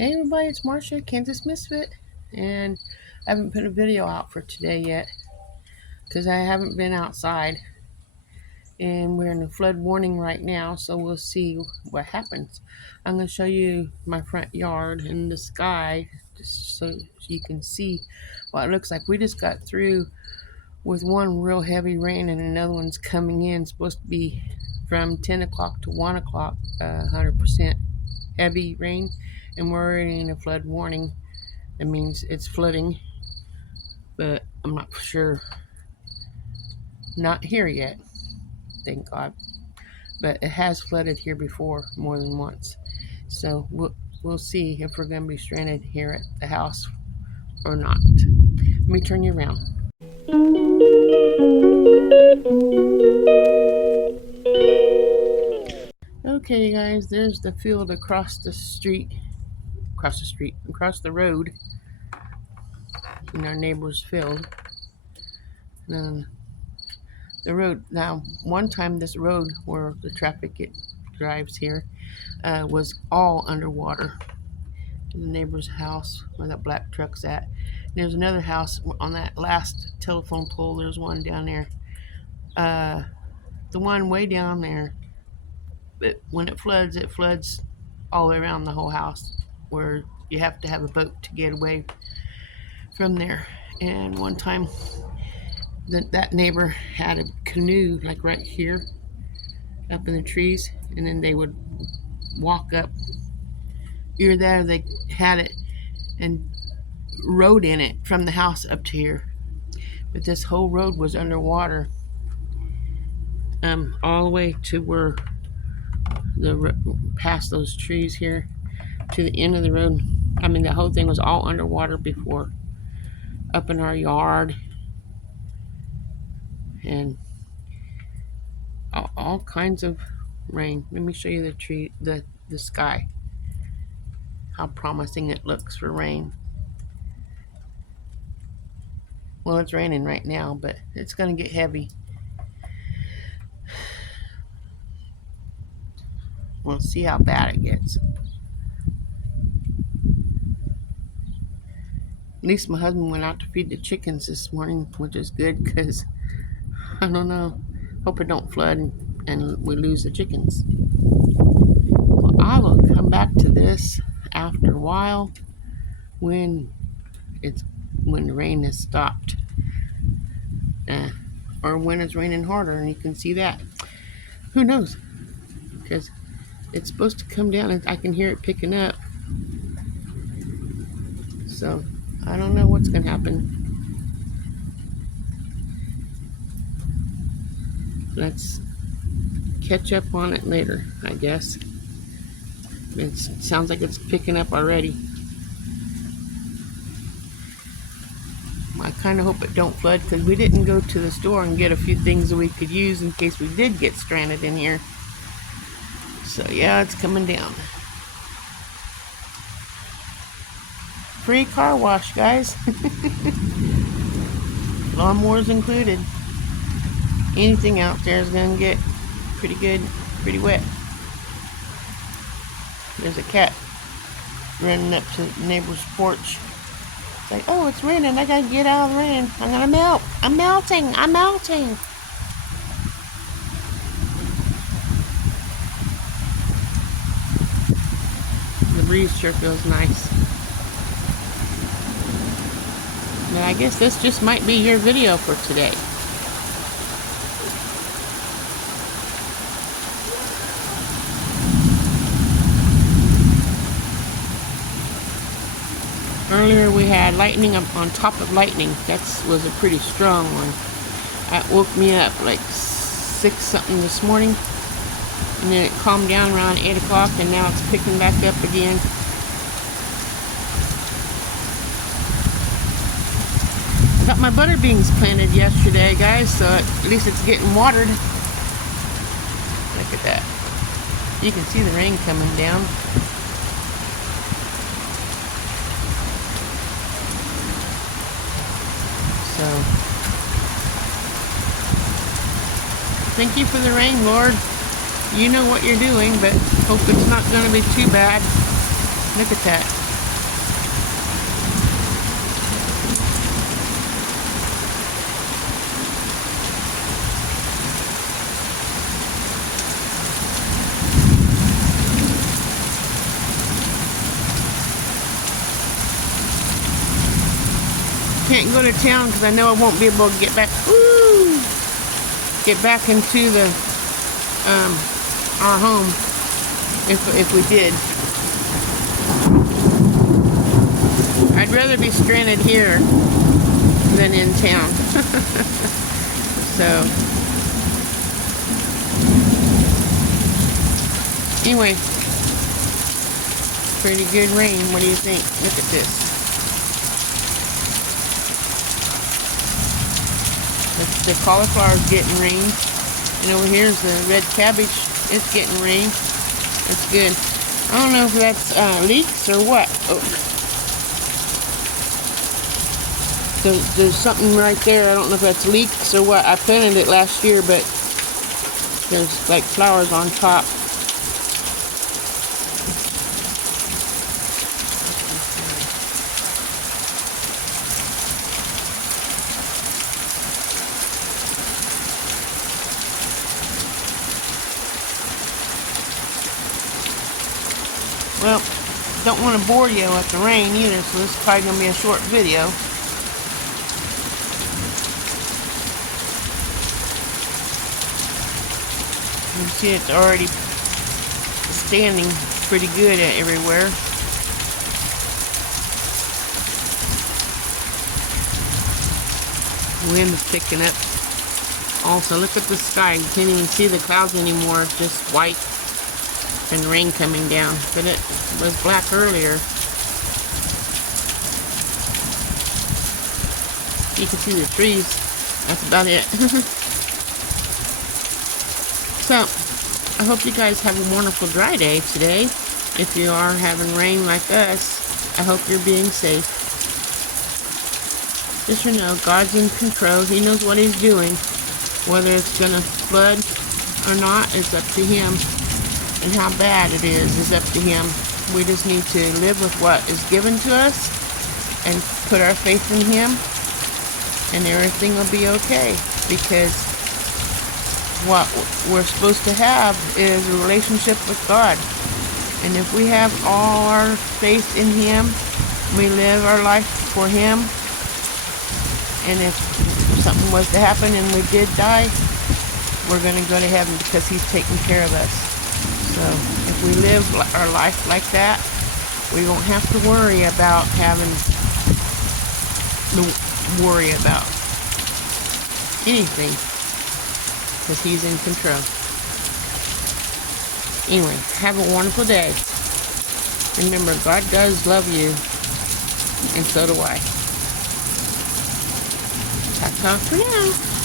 Hey everybody, it's Marcia, Kansas Misfit, and I haven't put a video out for today yet because I haven't been outside, and we're in a flood warning right now, so we'll see what happens. I'm going to show you my front yard and the sky just so you can see what it looks like. We just got through with one real heavy rain and another one's coming in. It's supposed to be from 10 o'clock to 1 o'clock, 100% heavy rain, and we're already in a flood warning. That means it's flooding, but I'm not sure. Not here yet, thank God. But it has flooded here before, more than once. So we'll see if we're going to be stranded here at the house or not. Let me turn you around. Okay, guys, there's the field across the road in our neighbor's field. The road, now one time this road where the traffic drives here was all underwater. In the neighbor's house where that black truck's at. And there's another house on that last telephone pole. There's one down there. The one way down there, when it floods all the way around the whole house, where you have to have a boat to get away from there. And one time that neighbor had a canoe like right here up in the trees, and then they would walk up. Either that or they had it and rode in it from the house up to here. But this whole road was underwater, all the way to where past those trees here to the end of the road. I mean, the whole thing was all underwater before, up in our yard, and all kinds of rain. Let me show you the sky, how promising it looks for rain. Well, it's raining right now, but it's going to get heavy. We'll see how bad it gets. At least my husband went out to feed the chickens this morning, which is good because, I don't know, hope it don't flood and we lose the chickens. Well, I will come back to this after a while when the rain has stopped. Or when it's raining harder, and you can see that. Who knows? Because it's supposed to come down and I can hear it picking up. So I don't know what's going to happen. Let's catch up on it later, I guess. It sounds like it's picking up already. I kind of hope it don't flood because we didn't go to the store and get a few things that we could use in case we did get stranded in here. So yeah, it's coming down. Free car wash, guys. Lawnmowers included. Anything out there is going to get pretty good, pretty wet. There's a cat running up to the neighbor's porch. It's like, oh, it's raining. I gotta get out of the rain. I'm gonna melt. I'm melting. I'm melting. The breeze sure feels nice. But I guess this just might be your video for today. Earlier we had lightning up on top of lightning. That was a pretty strong one. That woke me up like 6 something this morning. And then it calmed down around 8 o'clock and now it's picking back up again. Got my butter beans planted yesterday, guys, so at least it's getting watered. Look at that. You can see the rain coming down. So, thank you for the rain, Lord. You know what you're doing, but hope it's not going to be too bad. Look at that. can't go to town because I know I won't be able to get back. Woo! Get back into the our home if we did. I'd rather be stranded here than in town. So anyway, pretty good rain. What do you think? Look at this. The cauliflower's getting rain. And over here's the red cabbage. It's getting rain. It's good. I don't know if that's leeks or what. Oh. There's something right there. I don't know if that's leeks or what. I planted it last year, but there's like flowers on top. Well, don't want to bore you with the rain either, so this is probably going to be a short video. You can see it's already standing pretty good everywhere. Wind is picking up. Also, look at the sky. You can't even see the clouds anymore. It's just white and rain coming down. But it was black earlier. You can see the trees. That's about it. So, I hope you guys have a wonderful dry day today. If you are having rain like us, I hope you're being safe. Just know, God's in control. He knows what He's doing. Whether it's going to flood or not, it's up to Him. And how bad it is up to Him. We just need to live with what is given to us and put our faith in Him, and everything will be okay. Because what we're supposed to have is a relationship with God. And if we have all our faith in Him, we live our life for Him, and if something was to happen and we did die, we're going to go to heaven because He's taking care of us. So if we live our life like that, we won't have to worry about having to worry about anything, because He's in control. Anyway, have a wonderful day. Remember, God does love you, and so do I. Ta-ta for now.